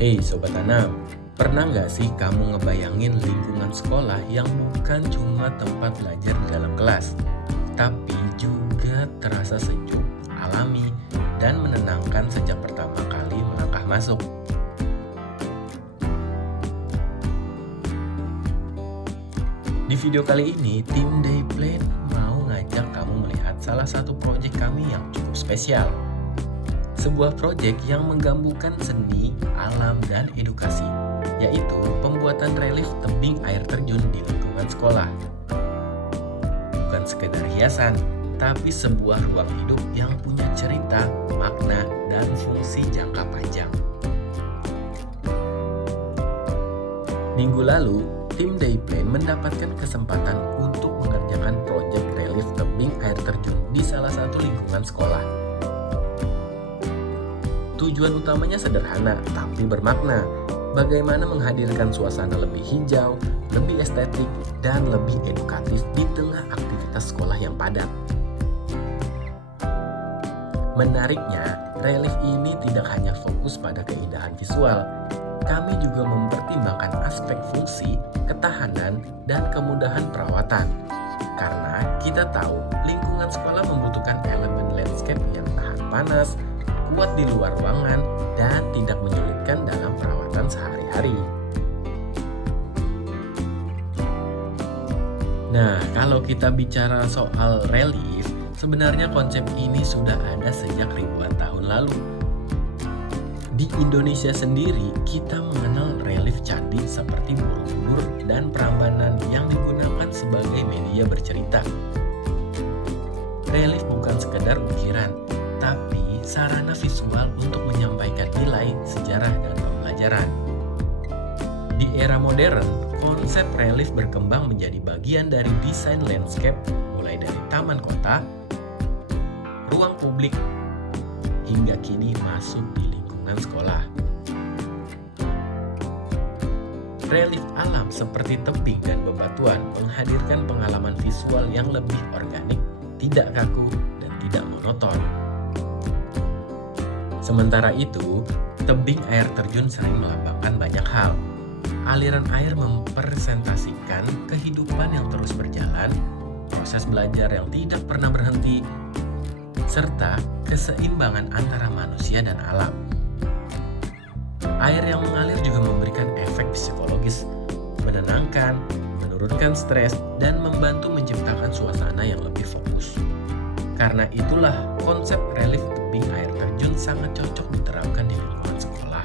Hey Sobat Tanam, pernah nggak sih kamu ngebayangin lingkungan sekolah yang bukan cuma tempat belajar di dalam kelas, tapi juga terasa sejuk, alami, dan menenangkan sejak pertama kali melangkah masuk? Di video kali ini, tim Dayplan mau ngajak kamu melihat salah satu proyek kami yang cukup spesial. Sebuah proyek yang menggabungkan seni, alam, dan edukasi, yaitu pembuatan relief tebing air terjun di lingkungan sekolah. Bukan sekedar hiasan, tapi sebuah ruang hidup yang punya cerita, makna, dan fungsi jangka panjang. Minggu lalu, tim Dayplan mendapatkan kesempatan untuk mengerjakan proyek relief tebing air terjun di salah satu lingkungan sekolah. Tujuan utamanya sederhana tapi bermakna. Bagaimana menghadirkan suasana lebih hijau, lebih estetik, dan lebih edukatif di tengah aktivitas sekolah yang padat. Menariknya, relief ini tidak hanya fokus pada keindahan visual. Kami juga mempertimbangkan aspek fungsi, ketahanan, dan kemudahan perawatan. Karena kita tahu lingkungan sekolah membutuhkan elemen landscape yang tahan panas, kuat di luar ruangan, dan tidak menyulitkan dalam perawatan sehari-hari. Nah, kalau kita bicara soal relief, sebenarnya konsep ini sudah ada sejak ribuan tahun lalu. Di Indonesia sendiri, kita mengenal relief candi seperti Borobudur dan Prambanan yang digunakan sebagai media bercerita. Relief bukan sekedar ukiran, tapi sarana visual untuk menyampaikan nilai, sejarah, dan pembelajaran. Di era modern, konsep relief berkembang menjadi bagian dari desain landscape, mulai dari taman kota, ruang publik, hingga kini masuk di lingkungan sekolah. Relief alam seperti tebing dan bebatuan menghadirkan pengalaman visual yang lebih organik, tidak kaku, dan tidak monoton. Sementara itu, tebing air terjun sering melambangkan banyak hal. Aliran air mempresentasikan kehidupan yang terus berjalan, proses belajar yang tidak pernah berhenti, serta keseimbangan antara manusia dan alam. Air yang mengalir juga memberikan efek psikologis, menenangkan, menurunkan stres, dan membantu menciptakan suasana yang lebih fokus. Karena itulah konsep relief tebing air terjun sangat cocok diterapkan di lingkungan sekolah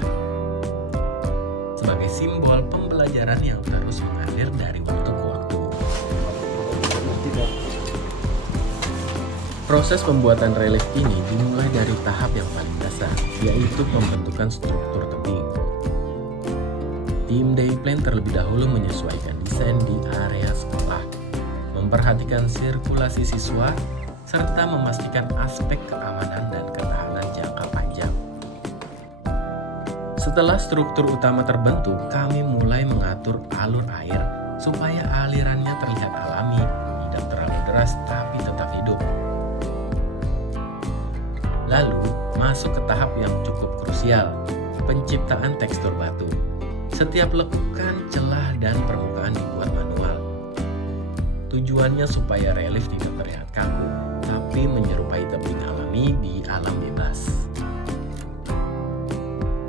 sebagai simbol pembelajaran yang terus mengalir dari waktu ke waktu. Proses pembuatan relief ini dimulai dari tahap yang paling dasar, yaitu pembentukan struktur tebing. Tim Dayplan terlebih dahulu menyesuaikan desain di area sekolah, memperhatikan sirkulasi siswa, serta memastikan aspek keamanan dan ketahanan jangka panjang. Setelah struktur utama terbentuk, kami mulai mengatur alur air supaya alirannya terlihat alami, tidak terlalu deras tapi tetap hidup. Lalu, masuk ke tahap yang cukup krusial, penciptaan tekstur batu. Setiap lekukan, celah, dan permukaan dibuat manual. Tujuannya supaya relief tidak terlihat kaku, tapi menyerupai tebing alami di alam bebas.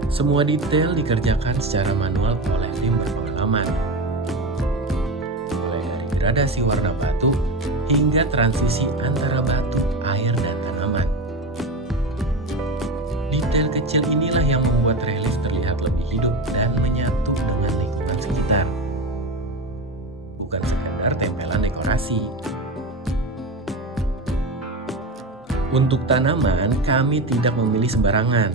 Semua detail dikerjakan secara manual oleh tim berpengalaman. Mulai dari gradasi warna batu hingga transisi antara batu, air, dan tanaman. Detail kecil inilah yang membuat relief terlihat lebih hidup dan menyatu dengan lingkungan sekitar. Bukan sekadar tempelan dekorasi. Untuk tanaman, kami tidak memilih sembarangan.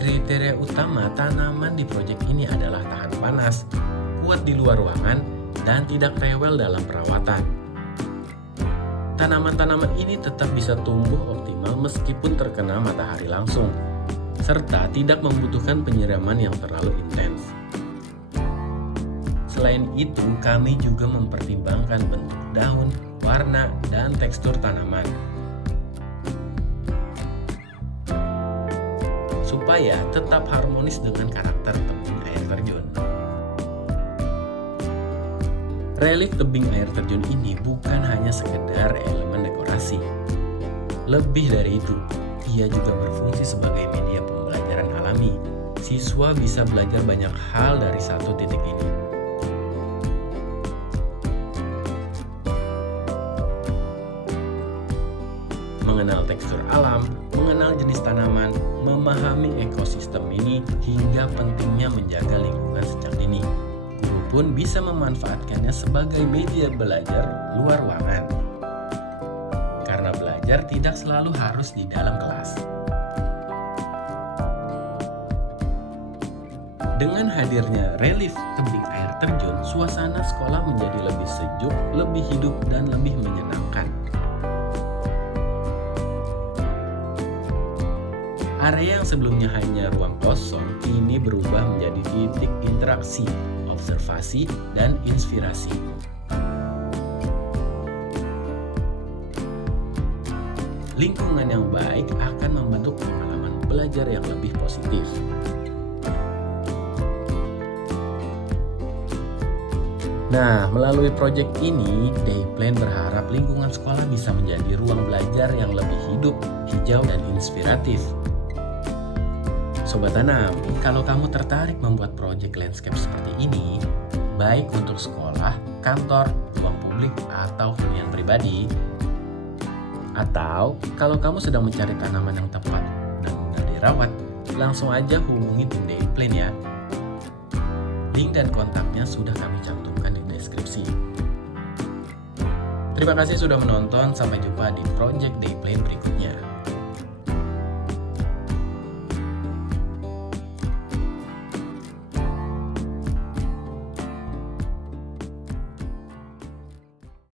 Kriteria utama tanaman di proyek ini adalah tahan panas, kuat di luar ruangan, dan tidak rewel dalam perawatan. Tanaman-tanaman ini tetap bisa tumbuh optimal meskipun terkena matahari langsung, serta tidak membutuhkan penyiraman yang terlalu intens. Selain itu, kami juga mempertimbangkan bentuk daun, warna, dan tekstur tanaman. supaya tetap harmonis dengan karakter tebing air terjun. Relief tebing air terjun ini bukan hanya sekedar elemen dekorasi. Lebih dari itu, ia juga berfungsi sebagai media pembelajaran alami. Siswa bisa belajar banyak hal dari satu titik ini. Mengenal tekstur alam, mengenal jenis tanaman, memahami ekosistem ini, hingga pentingnya menjaga lingkungan sejak dini. Guru pun bisa memanfaatkannya sebagai media belajar luar ruangan. Karena belajar tidak selalu harus di dalam kelas. Dengan hadirnya relief tebing air terjun, suasana sekolah menjadi lebih sejuk, lebih hidup, dan lebih menyenangkan. Area yang sebelumnya hanya ruang kosong, kini berubah menjadi titik interaksi, observasi, dan inspirasi. Lingkungan yang baik akan membentuk pengalaman belajar yang lebih positif. Nah, melalui proyek ini, Dayplan berharap lingkungan sekolah bisa menjadi ruang belajar yang lebih hidup, hijau, dan inspiratif. Sobat Tanam, kalau kamu tertarik membuat proyek landscape seperti ini, baik untuk sekolah, kantor, ruang publik, atau hunian pribadi, atau kalau kamu sedang mencari tanaman yang tepat dan mudah dirawat, langsung aja hubungi tim Dayplan ya. Link dan kontaknya sudah kami cantumkan di deskripsi. Terima kasih sudah menonton, sampai jumpa di proyek Dayplan berikutnya.